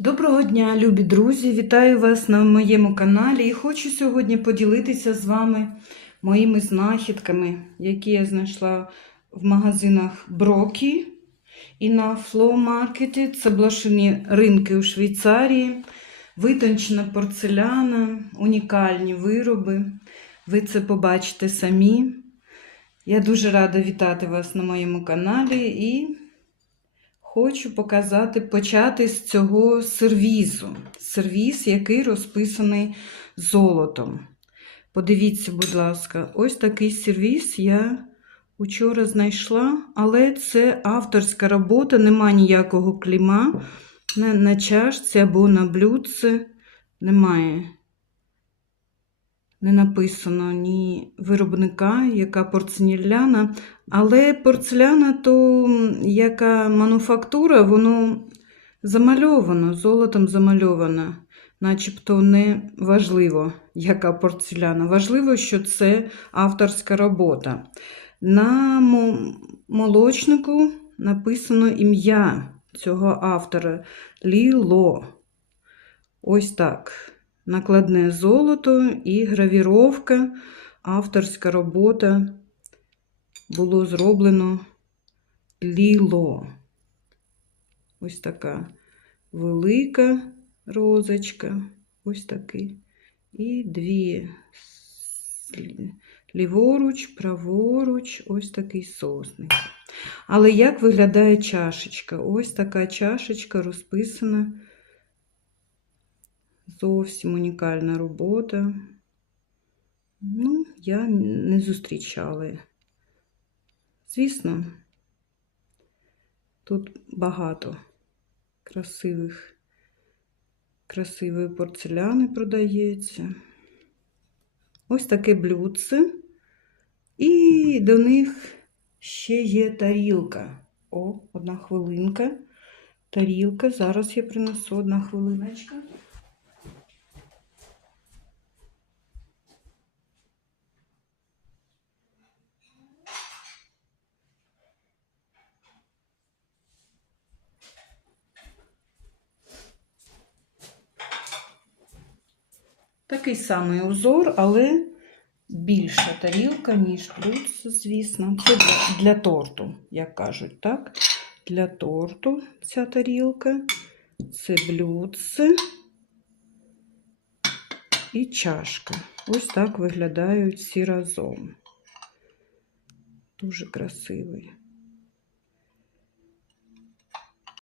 Доброго дня, любі друзі! Вітаю вас на моєму каналі і хочу сьогодні поділитися з вами моїми знахідками, які я знайшла в магазинах Брокі і на флоу-маркеті. Це блошині ринки у Швейцарії, витончена порцеляна, унікальні вироби. Ви це побачите самі. Я дуже рада вітати вас на моєму каналі і Хочу показати, почати з цього сервізу. Сервіз, який розписаний золотом. Подивіться, будь ласка, ось такий сервіз я учора знайшла, але це авторська робота, нема ніякого кліма. На, на чашці або на блюдце немає. Не написано ні виробника, яка порцеляна. Але порцеляна, то яка мануфактура, воно замальовано, золотом замальовано. Начебто не важливо, яка порцеляна. Важливо, що це авторська робота. На молочнику написано ім'я цього автора Ліло. Ось так. Накладне золото і гравіровка, авторська робота було зроблено ліло. Ось така велика розочка, ось такий. І дві ліворуч, праворуч, ось такий сосник. Але як виглядає чашечка? Ось така чашечка розписана. Зовсім унікальна робота. Ну, я не зустрічала. Звісно, тут багато красивих, красивої порцеляни продається. Ось таке блюдце. І до них ще є тарілка. О, одна хвилинка. Тарілка. Зараз я принесу одна хвилиночка. Такий самий узор, але більша тарілка, ніж плюс, звісно. Це для, для торту, як кажуть, так? Для торту ця тарілка. Це блюдце і чашка. Ось так виглядають всі разом. Дуже красивий.